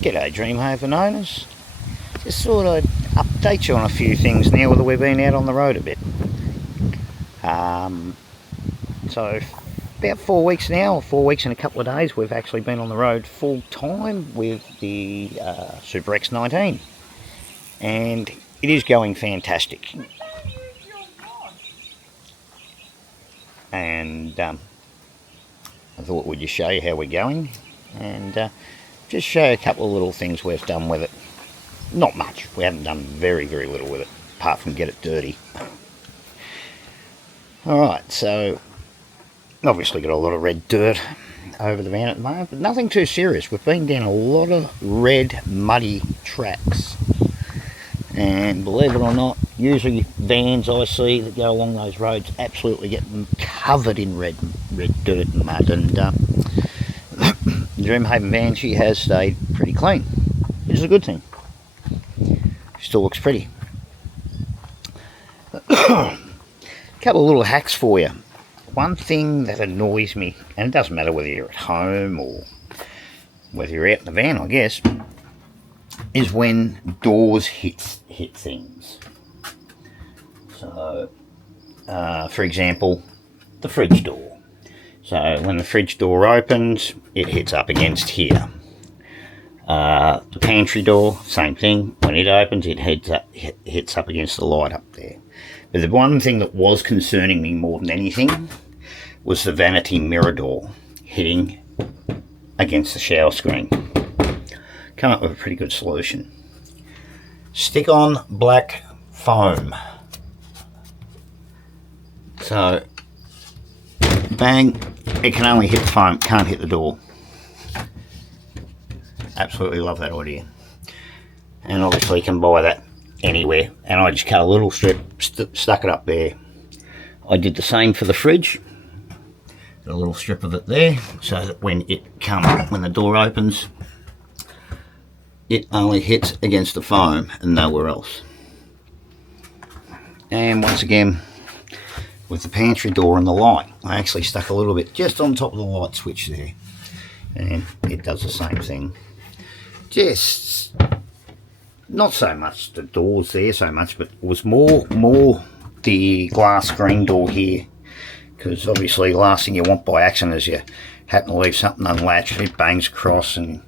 G'day Dreamhaven owners. Just thought I'd update you on a few things now that we've been out on the road a bit. So about 4 weeks now, or 4 weeks and a couple of days, we've actually been on the road full time with the Super X19, and it is going fantastic. And I thought we'd just show you how we're going, and just show you a couple of little things we've done with it. Not much, we haven't done very little with it, apart from get it dirty. Alright, so obviously got a lot of red dirt over the van at the moment, but nothing too serious. We've been down a lot of red muddy tracks, and believe it or not, usually vans I see that go along those roads absolutely get them covered in red dirt and mud, and the Dreamhaven van, she has stayed pretty clean, which is a good thing. Still looks pretty. Couple of little hacks for you. One thing that annoys me, and it doesn't matter whether you're at home or whether you're out in the van, I guess, is when doors hit things. So, for example, the fridge door. So when the fridge door opens, it hits up against here. The pantry door, same thing. When it opens, it hits up against the light up there. But the one thing that was concerning me more than anything was the vanity mirror door hitting against the shower screen. Come up with a pretty good solution. Stick on black foam. So, bang, it can only hit the foam, can't hit the door. Absolutely love that idea. And obviously you can buy that anywhere, and I just cut a little strip, stuck it up there. I did the same for the fridge. Got a little strip of it there, so that when the door opens, it only hits against the foam and nowhere else. And once again, with the pantry door and the light, I actually stuck a little bit just on top of the light switch there, and it does the same thing. Just not so much the doors there so much, but it was more the glass screen door here, because obviously the last thing you want by accident is you happen to leave something unlatched, it bangs across and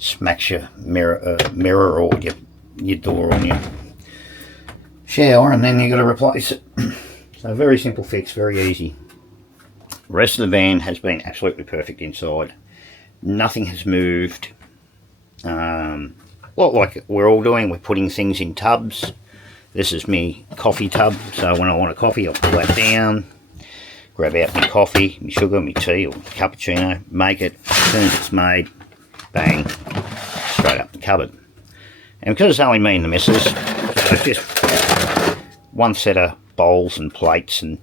smacks your mirror or your door on your shower, and then you got to replace it. So very simple fix, very easy. The rest of the van has been absolutely perfect inside. Nothing has moved. Like we're all doing, we're putting things in tubs. This is me coffee tub, so when I want a coffee I'll pull that down, grab out my coffee, my sugar, my tea or cappuccino, make it. As soon as it's made, bang, straight up the cupboard. And because it's only me and the missus, so it's just one set of bowls and plates, and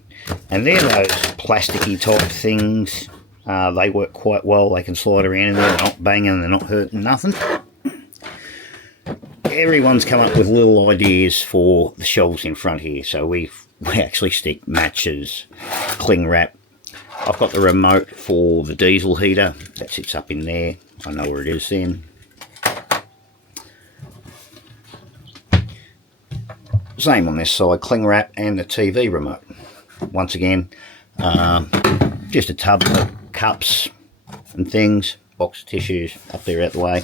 they're those plasticky type things. They work quite well, they can slide around in there, they're not banging, they're not hurting nothing. Everyone's come up with little ideas for the shelves in front here, so we actually stick matches, cling wrap. I've got the remote for the diesel heater, that sits up in there, I know where it is then. Same on this side, cling wrap and the TV remote. Once again, just a tub of cups and things, box of tissues up there out the way.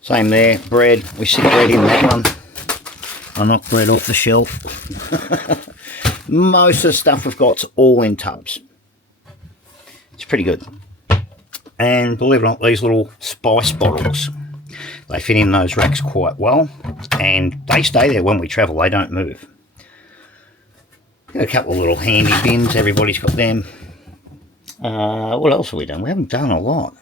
Same there, bread, we stick bread in that one. I knock bread off the shelf. Most of the stuff we've got's all in tubs. It's pretty good. And believe it or not, these little spice bottles, they fit in those racks quite well, and they stay there when we travel, they don't move. Got a couple of little handy bins, everybody's got them. What else have we done? We haven't done a lot.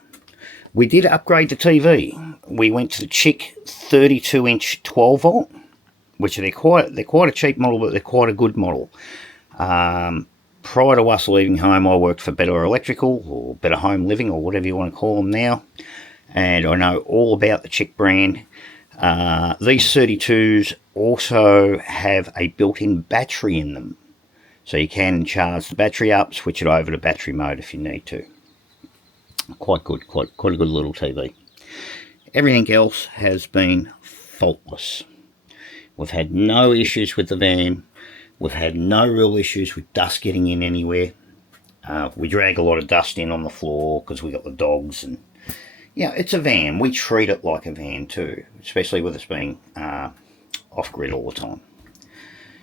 We did upgrade the TV. We went to the Chick 32-inch 12 volt, which they're quite a cheap model, but they're quite a good model. Prior to us leaving home, I worked for Better Electrical, or Better Home Living, or whatever you want to call them now, and I know all about the Chick brand. These 32s also have a built-in battery in them, so you can charge the battery up, switch it over to battery mode if you need to. quite good, quite a good little TV. Everything else has been faultless. We've had no issues with the van. We've had no real issues with dust getting in anywhere. We drag a lot of dust in on the floor because we got the dogs, and yeah, it's a van. We treat it like a van too, especially with us being off-grid all the time.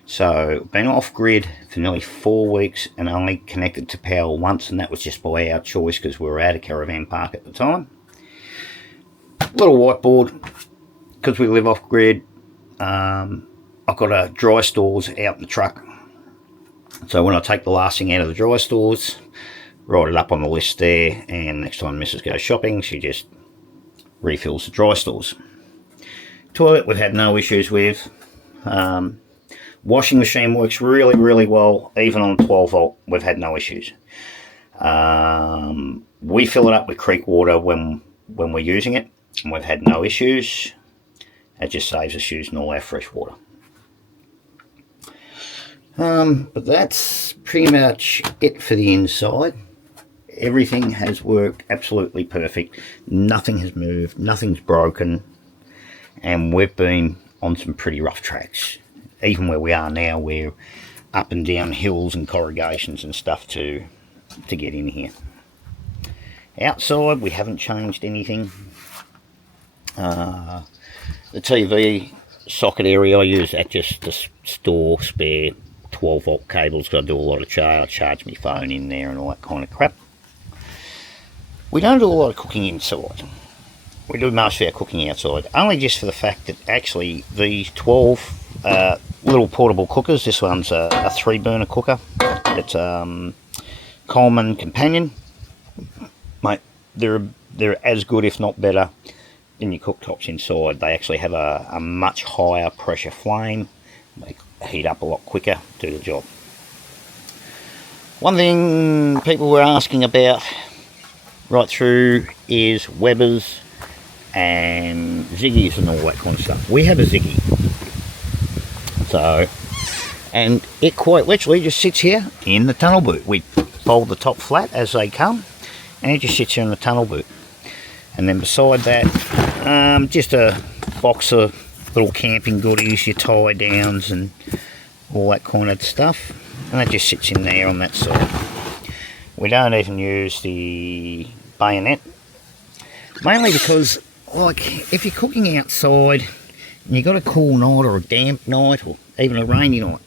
So, been off-grid for nearly 4 weeks and only connected to power once, and that was just by our choice because we were at a caravan park at the time. Little whiteboard, because we live off-grid. I've got a dry stores out in the truck. So when I take the last thing out of the dry stores, write it up on the list there, and next time Mrs. goes shopping, she just refills the dry stores. Toilet we've had no issues with. Washing machine works really, really well, even on 12 volt. We've had no issues. We fill it up with creek water when we're using it, and we've had no issues. It just saves us using all our fresh water. But that's pretty much it for the inside. Everything has worked absolutely perfect. Nothing has moved, nothing's broken, and we've been on some pretty rough tracks. Even where we are now, we're up and down hills and corrugations and stuff to get in here. Outside, we haven't changed anything. The TV socket area I use that just to store spare 12 volt cables because I do a lot of charge my phone in there and all that kind of crap. We don't do a lot of cooking inside. We do most of our cooking outside, only just for the fact that actually these 12 little portable cookers, this one's a 3-burner cooker. It's Coleman Companion. Mate, they're as good if not better than your cooktops inside. They actually have a much higher pressure flame. They heat up a lot quicker, do the job. One thing people were asking about right through is Weber's and Ziggy's and all that kind of stuff. We have a Ziggy. So, and it quite literally just sits here in the tunnel boot. We fold the top flat as they come, and it just sits here in the tunnel boot. And then beside that, just a box of little camping goodies, your tie downs and all that kind of stuff, and that just sits in there on that side. We don't even use the bayonet, mainly because, like, if you're cooking outside and you've got a cool night or a damp night or even a rainy night,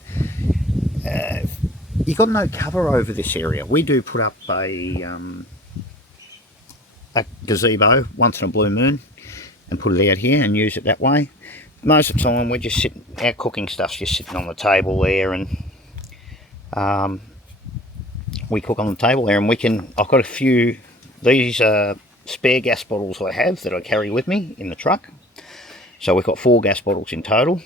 you've got no cover over this area. We do put up a gazebo once in a blue moon and put it out here and use it that way. Most of the time we're just sitting, our cooking stuff's just sitting on the table there, and we cook on the table there, and I've got a few, these spare gas bottles I have that I carry with me in the truck. So we've got 4 gas bottles in total.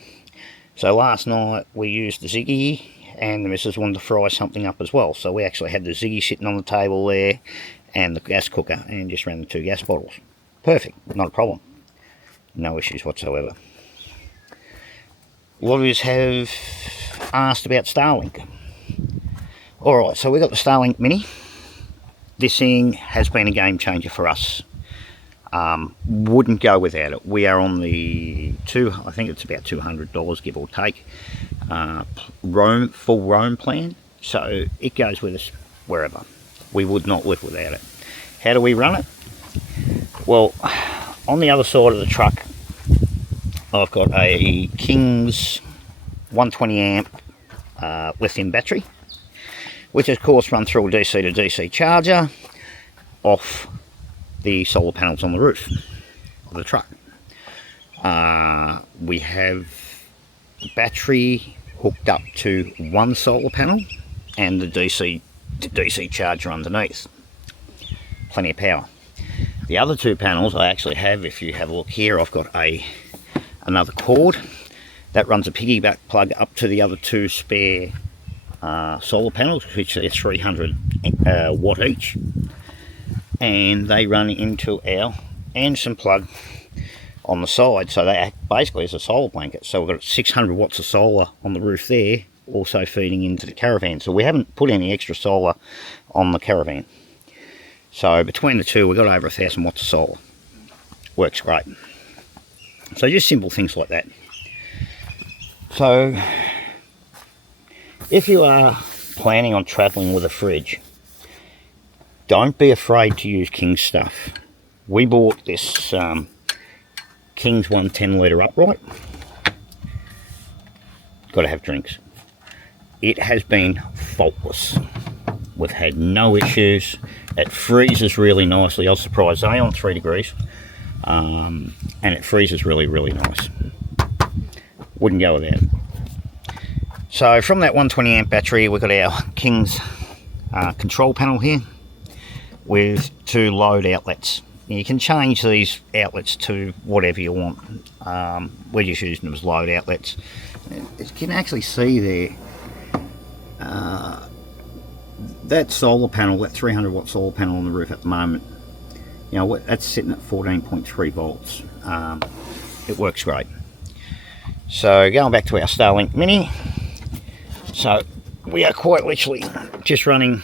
So last night we used the Ziggy, and the missus wanted to fry something up as well. So we actually had the Ziggy sitting on the table there and the gas cooker, and just ran the 2 gas bottles. Perfect, not a problem. No issues whatsoever. A lot of us have asked about Starlink. Alright, so we got the Starlink Mini. This thing has been a game changer for us. Wouldn't go without it. We are on the I think it's about $200 give or take, full roam plan, so it goes with us wherever. We would not live without it. How do we run it? Well, on the other side of the truck I've got a King's 120 amp lithium battery, which of course run through a DC to DC charger off the solar panels on the roof of the truck. We have the battery hooked up to one solar panel and the DC to DC charger underneath. Plenty of power. The other 2 panels I actually have, if you have a look here, I've got another cord that runs a piggyback plug up to the other 2 spare solar panels, which are 300 watt each, and they run into our Anderson plug on the side, so they act basically as a solar blanket. So we've got 600 watts of solar on the roof there, also feeding into the caravan. So we haven't put any extra solar on the caravan. So between the two, we've got over 1,000 watts of solar. Works great. So just simple things like that. So if you are planning on travelling with a fridge, don't be afraid to use King's stuff. We bought this King's 110 litre upright. Got to have drinks. It has been faultless. We've had no issues. It freezes really nicely. I was surprised, only on 3 degrees. And it freezes really, really nice. Wouldn't go without it. So from that 120 amp battery, we've got our King's control panel here with 2 load outlets. You can change these outlets to whatever you want. We're just using them as load outlets. You can actually see there, that solar panel, that 300 watt solar panel on the roof at the moment, you know, that's sitting at 14.3 volts. It works great. So going back to our Starlink Mini, so we are quite literally just running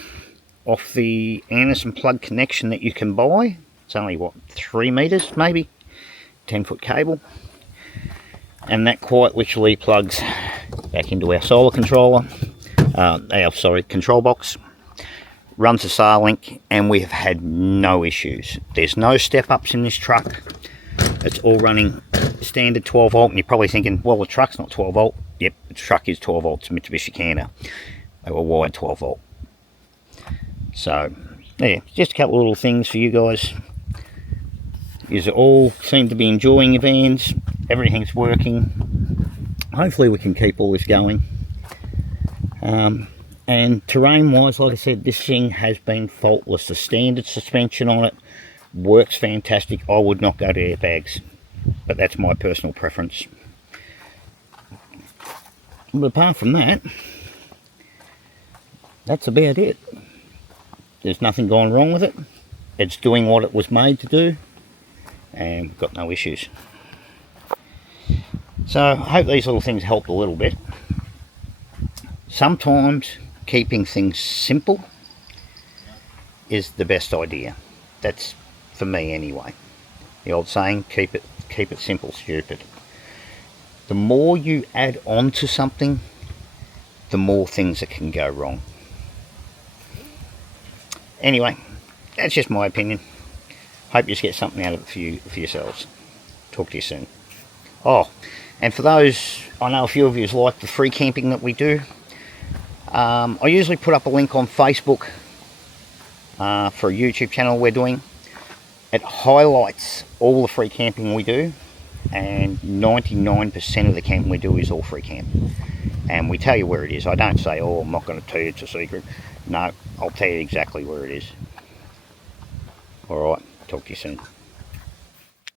off the Anderson plug connection that you can buy. It's only, what, 3 meters maybe, 10-foot cable, and that quite literally plugs back into our solar controller, control box, runs a Starlink, and we have had no issues. There's no step-ups in this truck. It's all running standard 12 volt, and you're probably thinking, well, the truck's not 12 volt. Yep, the truck is 12 volts, Mitsubishi Canner. They were wired 12 volt. So, yeah, just a couple of little things for you guys. You all seem to be enjoying your vans. Everything's working. Hopefully we can keep all this going. And terrain-wise, like I said, this thing has been faultless. The standard suspension on it works fantastic. I would not go to airbags, but that's my personal preference. But apart from that, that's about it. There's nothing gone wrong with it. It's doing what it was made to do, and we've got no issues. So I hope these little things helped a little bit. Sometimes keeping things simple is the best idea. That's for me anyway. The old saying, keep it simple, stupid. The more you add on to something, the more things that can go wrong. Anyway, that's just my opinion. Hope you get something out of it for yourselves. Talk to you soon. Oh, and for those, I know a few of you like the free camping that we do. I usually put up a link on Facebook for a YouTube channel we're doing. It highlights all the free camping we do, and 99% of the camping we do is all free camp. And we tell you where it is. I don't say, oh, I'm not going to tell you, it's a secret. No, I'll tell you exactly where it is. Alright, talk to you soon.